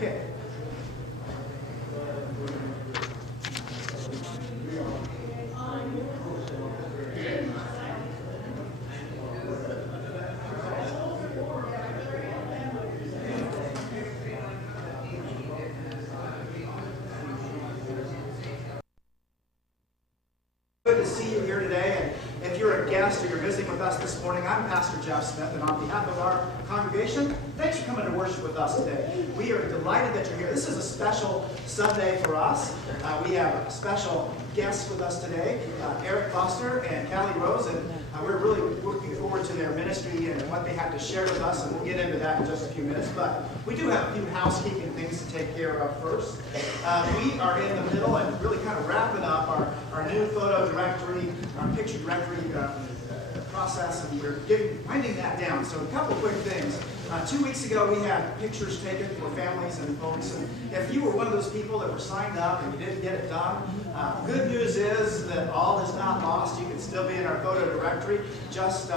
Okay. Good to see you here today, and if you're a guest or you're visiting with us this morning, I'm Pastor Jeff Smith, and on behalf of our congregation, thanks for coming to worship with us today. We are delighted that you're here. This is a special Sunday for us. We have special guests with us today, Eric Foster and Callie Rose, and we're really looking forward to their ministry and what they have to share with us, and we'll get into that in just a few minutes. But we do have a few housekeeping things to take care of first. We are in the middle and really kind of wrapping up our new photo directory, our picture directory process, and we're winding that down. So a couple quick things. 2 weeks ago, we had pictures taken for families and folks. And if you were one of those people that were signed up and you didn't get it done, good news is that all is not lost. You can still be in our photo directory. Just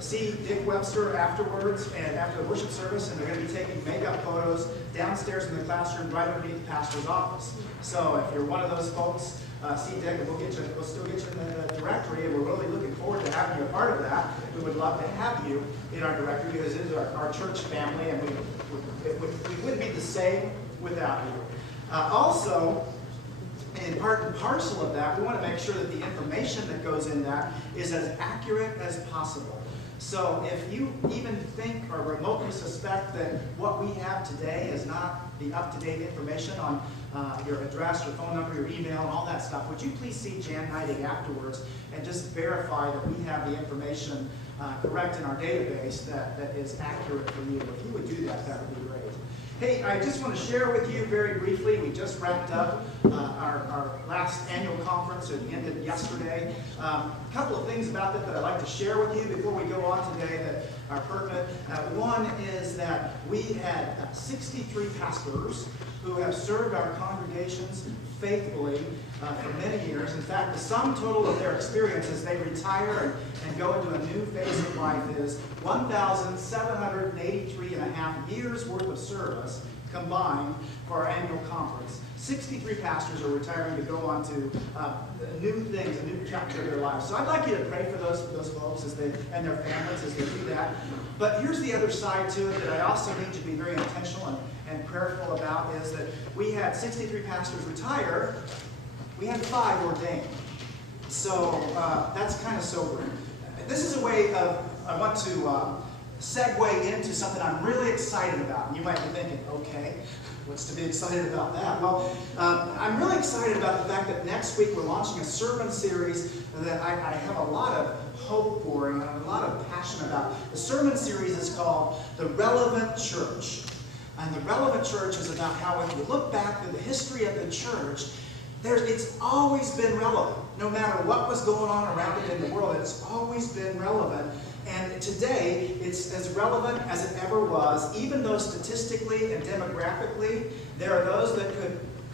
see Dick Webster afterwards and after the worship service, and they're going to be taking makeup photos downstairs in the classroom right underneath the pastor's office. So if you're one of those folks, see Dick, and we'll still get you in the directory, and we're really looking forward to having you a part of that. We would love to have you in our directory because it is our church family, and we wouldn't be the same without you. Also, and part and parcel of that, we want to make sure that the information that goes in that is as accurate as possible. So if you even think or remotely suspect that what we have today is not the up-to-date information on your address, your phone number, your email, and all that stuff, would you please see Jan Neidig afterwards and just verify that we have the information correct in our database that is accurate for you? If you would do that, that would be great. Hey, I just want to share with you very briefly, we just wrapped up our last annual conference. It ended yesterday. A couple of things about that I'd like to share with you before we go on today that are pertinent. One is that we had 63 pastors who have served our congregations faithfully for many years. In fact, the sum total of their experience as they retire and go into a new phase of life is 1,783 and a half years worth of service combined for our annual conference. 63 pastors are retiring to go on to new things, a new chapter of their lives. So I'd like you to pray for those folks and their families as they do that. But here's the other side to it that I also need to be very intentional and prayerful about, is that we had 63 pastors retire. We had 5 ordained. So that's kind of sobering. This is a way of, I want to segue into something I'm really excited about. And you might be thinking, okay, what's to be excited about that? Well, I'm really excited about the fact that next week we're launching a sermon series that I have a lot of hope for and a lot of passion about. The sermon series is called The Relevant Church. And the relevant church is about how, if you look back at the history of the church, it's always been relevant. No matter what was going on around it in the world, it's always been relevant. And today, it's as relevant as it ever was, even though statistically and demographically, there are those that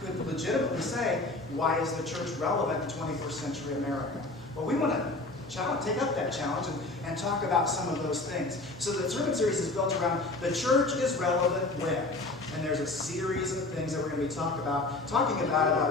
could legitimately say, why is the church relevant in 21st century America? Well, we want to take up that challenge and talk about some of those things. So the sermon series is built around the church is relevant when. And there's a series of things that we're going to be talking about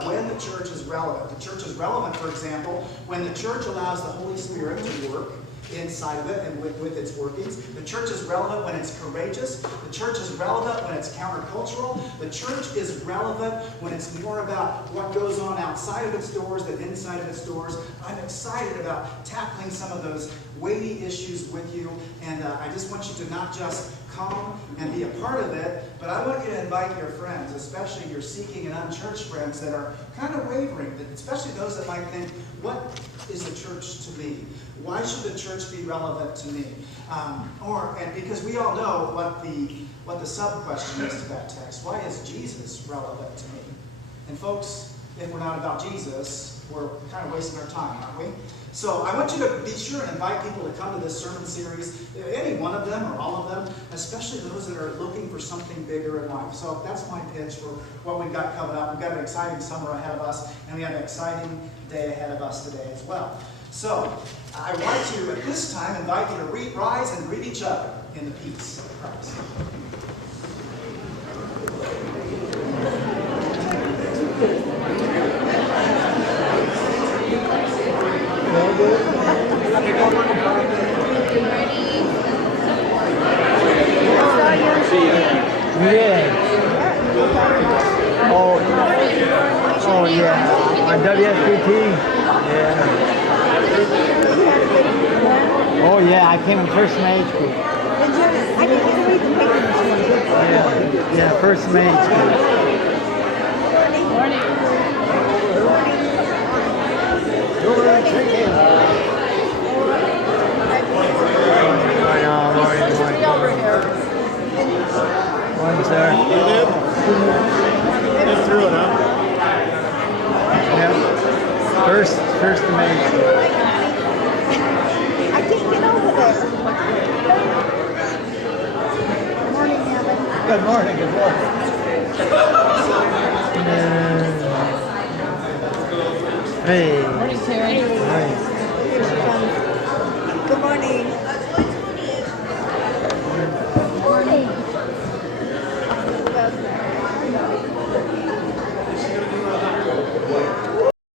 when the church is relevant. The church is relevant, for example, when the church allows the Holy Spirit to work inside of it and with its workings. The church is relevant when it's courageous. The church is relevant when it's countercultural. The church is relevant when it's more about what goes on outside of its doors than inside of its doors. I'm excited about tackling some of those weighty issues with you, and I just want you to not just come and be a part of it, but I want you to invite your friends, especially your seeking and unchurched friends that are kind of wavering, especially those that might think, what is the church to me? Why should the church be relevant to me? And because we all know what the sub-question is to that text. Why is Jesus relevant to me? And folks, if we're not about Jesus, we're kind of wasting our time, aren't we? So I want you to be sure and invite people to come to this sermon series, any one of them or all of them, especially those that are looking for something bigger in life. So that's my pitch for what we've got coming up. We've got an exciting summer ahead of us, and we have an exciting day ahead of us today as well. So I want to, at this time, invite you to rise and greet each other in the peace of Christ. did? Oh yeah. On WSBT? Yeah. Oh yeah, I came in first in my age group. I didn't even read the paper this morning. Yeah, first in my age group. Morning. Morning, sir. Get through it, huh? Yeah. First in my age group. I can't get over there. Morning, Evan. Good morning, good morning. Hey. Morning, Terry. Hi.